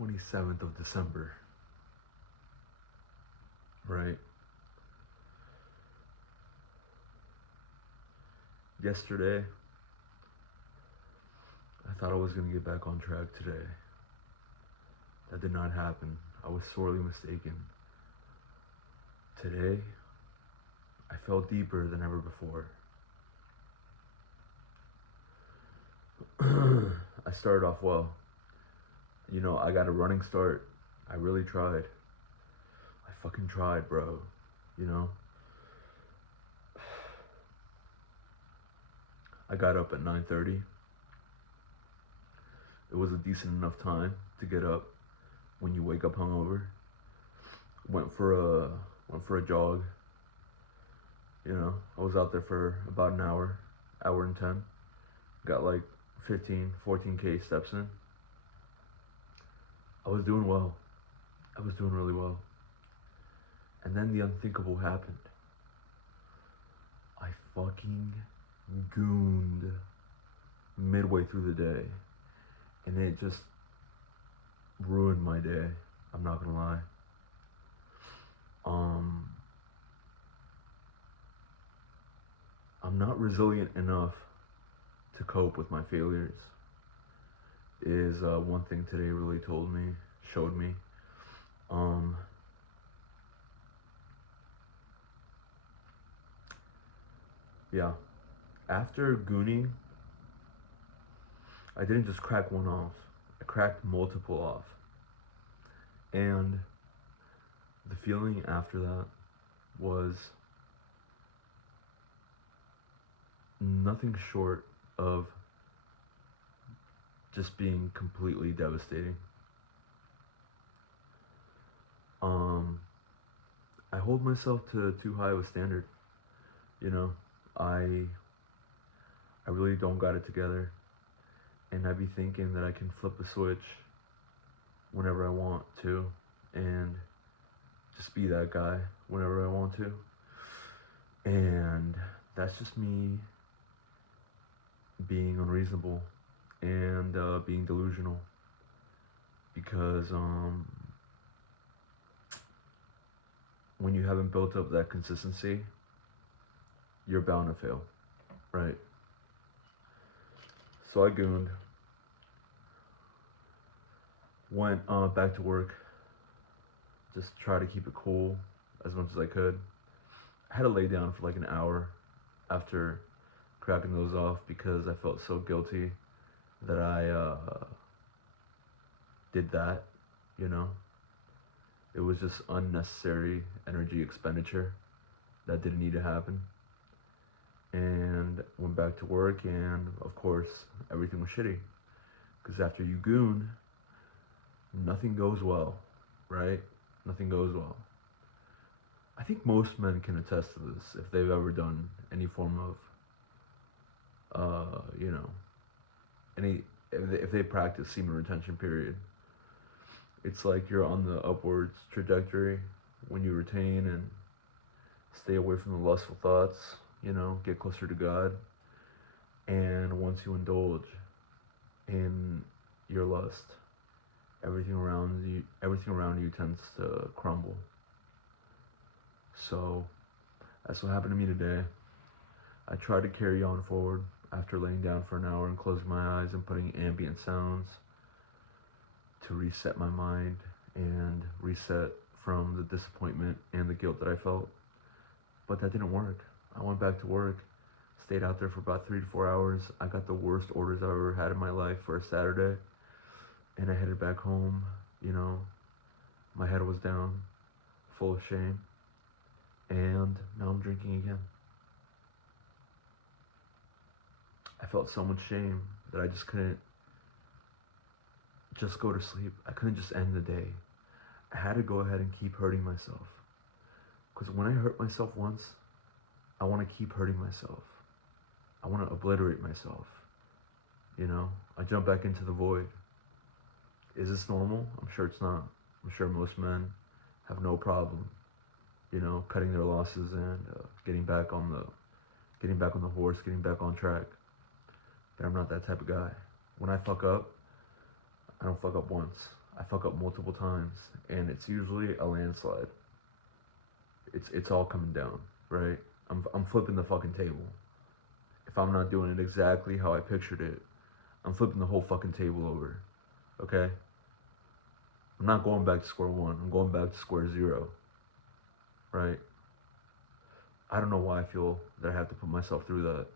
27th of December, right? Yesterday, I thought I was going to get back on track today. That did not happen. I was sorely mistaken. Today, I fell deeper than ever before. I started off well. I got a running start. I really tried. I fucking tried, bro. You know? I got up at 9:30. It was a decent enough time to get up when you wake up hungover. Went for a jog. I was out there for about an hour and 10. Got like 14K steps in. I was doing well. I was doing really well. And then the unthinkable happened. I fucking gooned midway through the day. And it just ruined my day. I'm not gonna lie. I'm not resilient enough to cope with my failures, is one thing today really showed me. Yeah, after gooning, I didn't just crack one off, I cracked multiple off. And the feeling after that was nothing short of just being completely devastating. I hold myself to too high of a standard. I really don't got it together, and I be thinking that I can flip a switch whenever I want to, and just be that guy whenever I want to. And that's just me being unreasonable and being delusional, because when you haven't built up that consistency, you're bound to fail, right? So I gooned, went back to work, just try to keep it cool as much as I could. I had to lay down for like an hour after cracking those off because I felt so guilty that I did that. It was just unnecessary energy expenditure that didn't need to happen. And went back to work, and of course everything was shitty, because after you goon, nothing goes well, right? Nothing goes well. I think most men can attest to this if they've ever done any form of if they practice semen retention, period. It's like you're on the upwards trajectory when you retain and stay away from the lustful thoughts, get closer to God. And once you indulge in your lust, everything around you tends to crumble. So that's what happened to me today. I tried to carry on forward after laying down for an hour and closing my eyes and putting ambient sounds to reset my mind and reset from the disappointment and the guilt that I felt. But that didn't work. I went back to work, stayed out there for about 3 to 4 hours. I got the worst orders I've ever had in my life for a Saturday. And I headed back home, my head was down, full of shame. And now I'm drinking again. I felt so much shame that I just couldn't just go to sleep. I couldn't just end the day. I had to go ahead and keep hurting myself. Because when I hurt myself once, I want to keep hurting myself. I want to obliterate myself. I jump back into the void. Is this normal? I'm sure it's not. I'm sure most men have no problem, cutting their losses and getting back on the horse, getting back on track. But I'm not that type of guy. When I fuck up, I don't fuck up once. I fuck up multiple times, and it's usually a landslide. It's all coming down, right? I'm flipping the fucking table. If I'm not doing it exactly how I pictured it, I'm flipping the whole fucking table over. Okay? I'm not going back to square one. I'm going back to square zero. Right? I don't know why I feel that I have to put myself through that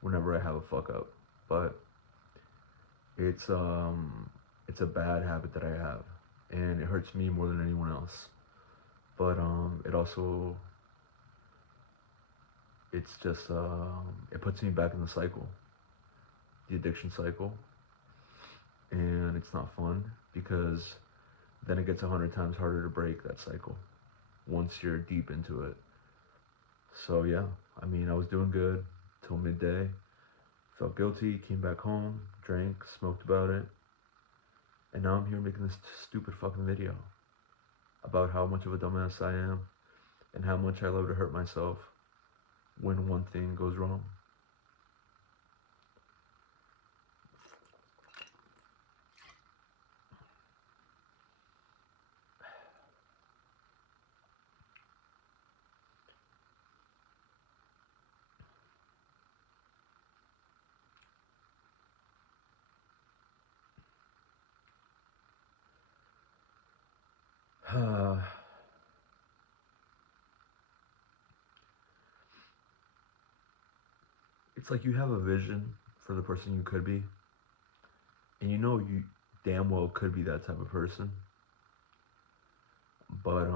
whenever I have a fuck up. But it's it's a bad habit that I have. And it hurts me more than anyone else. But it also it's just it puts me back in the cycle, the addiction cycle, and it's not fun because then it gets 100 times harder to break that cycle once you're deep into it. So yeah, I mean, I was doing good till midday, felt guilty, came back home, drank, smoked about it, and now I'm here making this stupid fucking video about how much of a dumbass I am and how much I love to hurt myself when one thing goes wrong. It's like you have a vision for the person you could be, and you know you damn well could be that type of person, but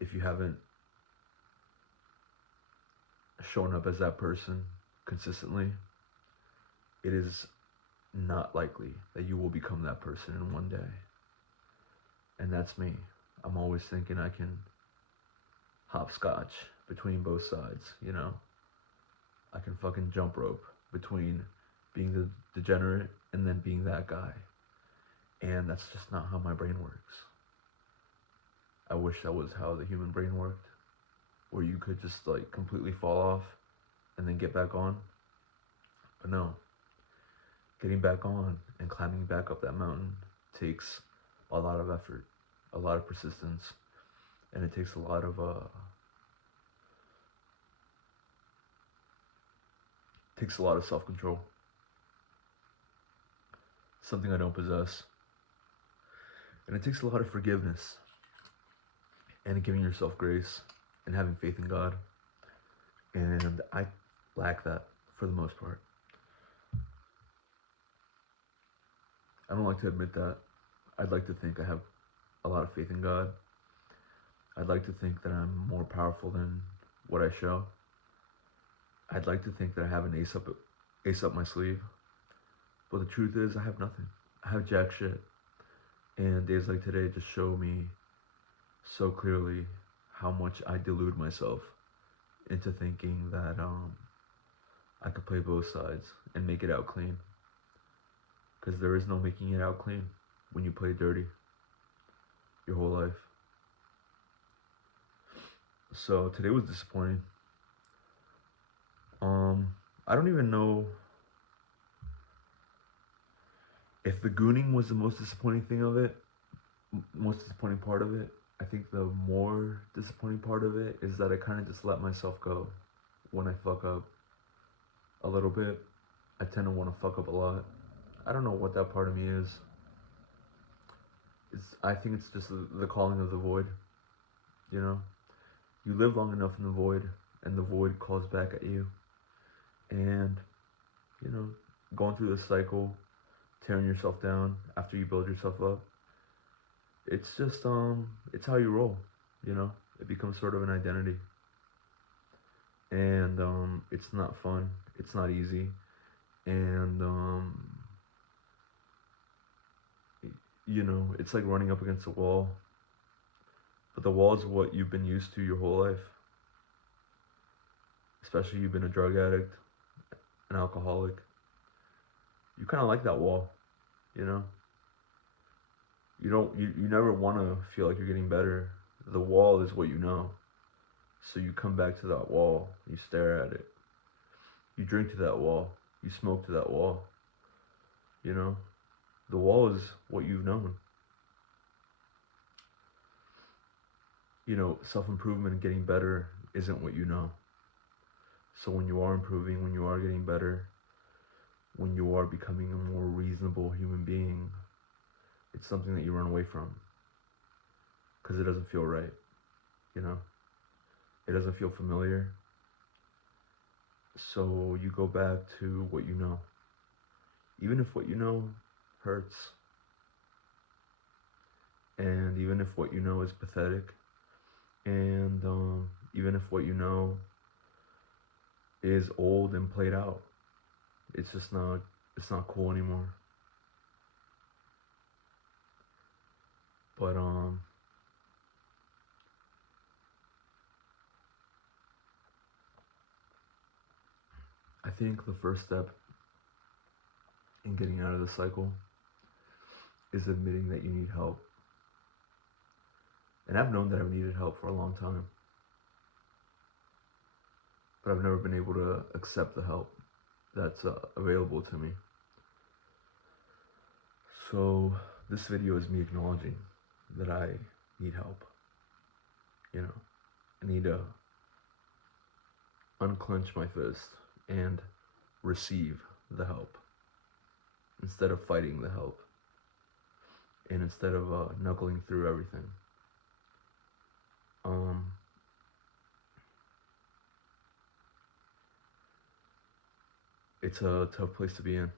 if you haven't shown up as that person consistently, it is not likely that you will become that person in one day. And that's me. I'm always thinking I can hopscotch between both sides, you know? I can fucking jump rope between being the degenerate and then being that guy. And that's just not how my brain works. I wish that was how the human brain worked, where you could just like completely fall off and then get back on. But no, getting back on and climbing back up that mountain takes a lot of effort, a lot of persistence, and it takes a lot of self-control. Something I don't possess. And it takes a lot of forgiveness and giving yourself grace and having faith in God. And I lack that for the most part. I don't like to admit that. I'd like to think I have a lot of faith in God. I'd like to think that I'm more powerful than what I show. I'd like to think that I have an ace up my sleeve. But the truth is, I have nothing. I have jack shit. And days like today just show me so clearly how much I delude myself into thinking that I could play both sides and make it out clean. Because there is no making it out clean when you play dirty your whole life. So today was disappointing. I don't even know if the gooning was the most disappointing thing of it, most disappointing part of it. I think the more disappointing part of it is that I kind of just let myself go when I fuck up a little bit. I tend to want to fuck up a lot. I don't know what that part of me is. I think it's just the calling of the void. You know, you live long enough in the void, and the void calls back at you. And you know, going through this cycle, tearing yourself down after you build yourself up. It's just it's how you roll. You know, it becomes sort of an identity, and it's not fun. It's not easy, and you know, it's like running up against a wall. But the wall is what you've been used to your whole life. Especially you've been a drug addict, an alcoholic. You kind of like that wall, you know. You never want to feel like you're getting better. The wall is what you know. So you come back to that wall, you stare at it. You drink to that wall, you smoke to that wall. You know, The wall is what you've known. You know, self-improvement and getting better isn't what you know. So when you are improving, when you are getting better, when you are becoming a more reasonable human being, it's something that you run away from because it doesn't feel right, you know? It doesn't feel familiar. So you go back to what you know. Even if what you know hurts, and even if what you know is pathetic, and even if what you know is old and played out, it's not cool anymore. But I think the first step in getting out of the cycle is admitting that you need help. And I've known that I've needed help for a long time, but I've never been able to accept the help that's available to me. So this video is me acknowledging that I need help. You know, I need to unclench my fist and receive the help instead of fighting the help, and instead of knuckling through everything. It's a tough place to be in,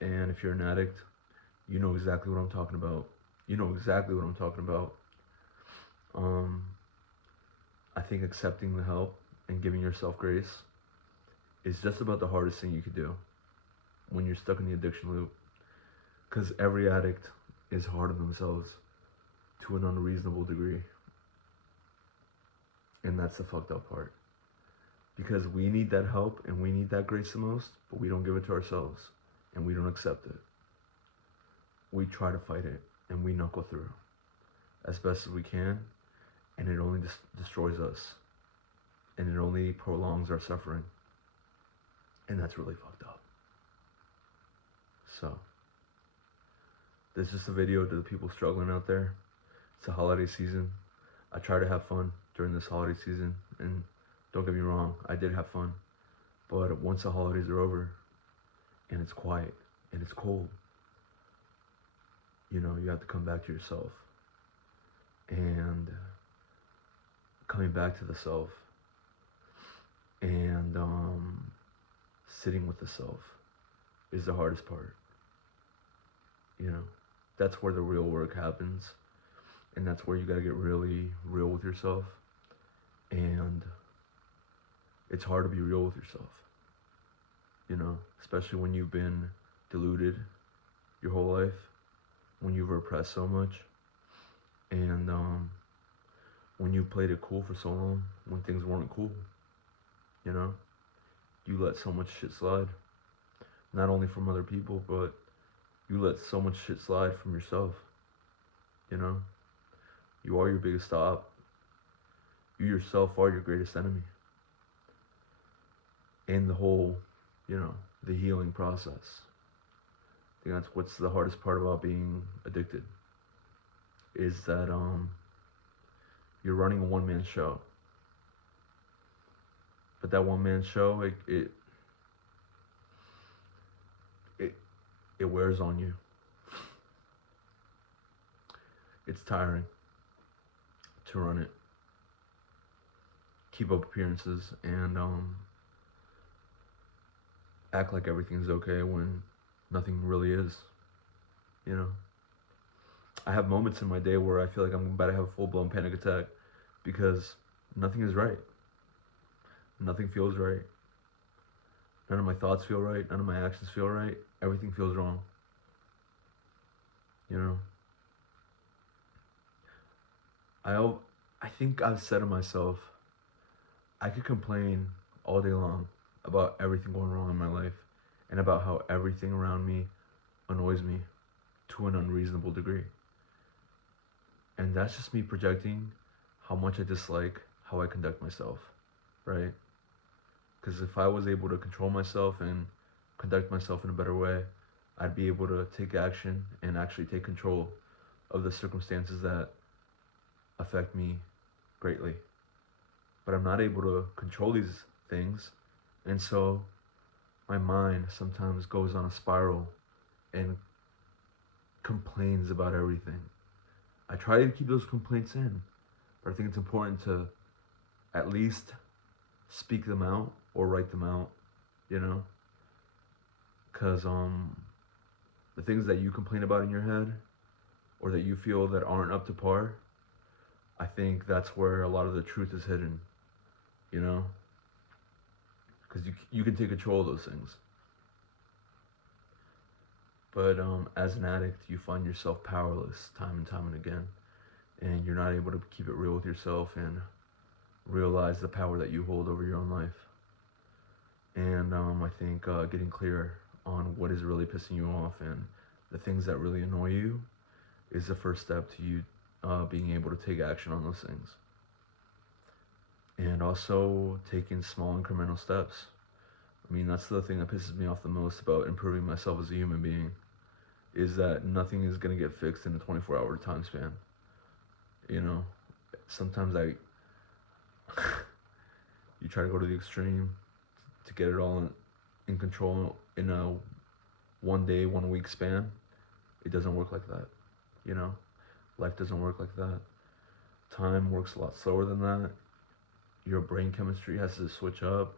and if you're an addict, you know exactly what I'm talking about. You know exactly what I'm talking about. I think accepting the help and giving yourself grace is just about the hardest thing you could do when you're stuck in the addiction loop. Because every addict is hard on themselves to an unreasonable degree. And that's the fucked up part. Because we need that help and we need that grace the most, but we don't give it to ourselves and we don't accept it. We try to fight it and we knuckle through as best as we can, and it only destroys us, and it only prolongs our suffering, and that's really fucked up. So this is just a video to the people struggling out there. It's a holiday season. I try to have fun during this holiday season, and don't get me wrong, I did have fun. But once the holidays are over and it's quiet and it's cold, you know, you have to come back to yourself. And coming back to the self and sitting with the self is the hardest part. You know, that's where the real work happens, and that's where you got to get really real with yourself. And it's hard to be real with yourself, you know, especially when you've been deluded your whole life, when you've repressed so much, and when you played it cool for so long, when things weren't cool, you know, you let so much shit slide, not only from other people, but you let so much shit slide from yourself, you know. You are your biggest stop. You yourself are your greatest enemy. And the whole, you know, the healing process. I think that's what's the hardest part about being addicted, is that you're running a one-man show. But that one-man show, it wears on you. It's tiring to run it, keep up appearances, and act like everything's okay when nothing really is, you know. I have moments in my day where I feel like I'm about to have a full-blown panic attack because nothing is right. Nothing feels right. None of my thoughts feel right. None of my actions feel right. Everything feels wrong. You know? I think I've said to myself, I could complain all day long about everything going wrong in my life and about how everything around me annoys me to an unreasonable degree. And that's just me projecting how much I dislike how I conduct myself, right? Because if I was able to control myself and conduct myself in a better way, I'd be able to take action and actually take control of the circumstances that affect me greatly. But I'm not able to control these things, and so my mind sometimes goes on a spiral and complains about everything. I try to keep those complaints in, but I think it's important to at least speak them out or write them out, you know? Because the things that you complain about in your head or that you feel that aren't up to par, I think that's where a lot of the truth is hidden, you know? Because you can take control of those things. But as an addict, you find yourself powerless time and time and again, and you're not able to keep it real with yourself and realize the power that you hold over your own life. And I think getting clear on what is really pissing you off and the things that really annoy you is the first step to you being able to take action on those things. And also taking small incremental steps. I mean, that's the thing that pisses me off the most about improving myself as a human being, is that nothing is going to get fixed in a 24-hour time span. You know, sometimes you try to go to the extreme to get it all in control in a 1 day, 1 week span. It doesn't work like that, you know? Life doesn't work like that. Time works a lot slower than that. Your brain chemistry has to switch up.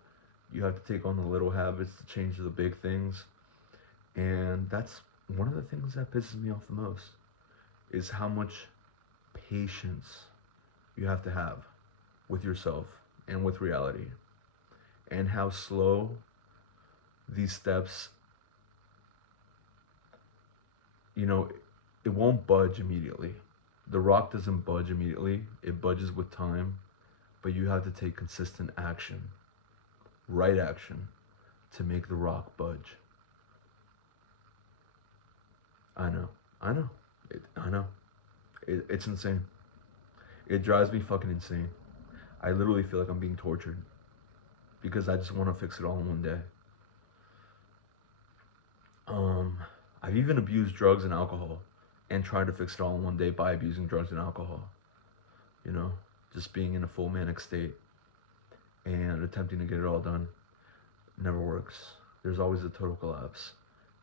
You have to take on the little habits to change the big things. And that's one of the things that pisses me off the most, is how much patience you have to have with yourself and with reality, and how slow these steps, you know, it won't budge immediately. The rock doesn't budge immediately, it budges with time, but you have to take consistent action, right action, to make the rock budge. I know, I know, I know. It's insane. It drives me fucking insane. I literally feel like I'm being tortured because I just want to fix it all in 1 day. I've even abused drugs and alcohol and tried to fix it all in 1 day by abusing drugs and alcohol. You know, just being in a full manic state and attempting to get it all done never works. There's always a total collapse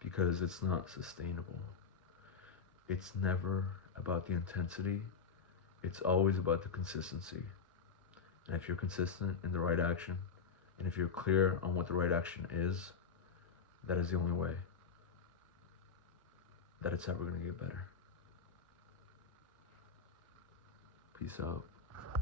because it's not sustainable. It's never about the intensity. It's always about the consistency. And if you're consistent in the right action, and if you're clear on what the right action is, that is the only way that it's ever going to get better. Peace out.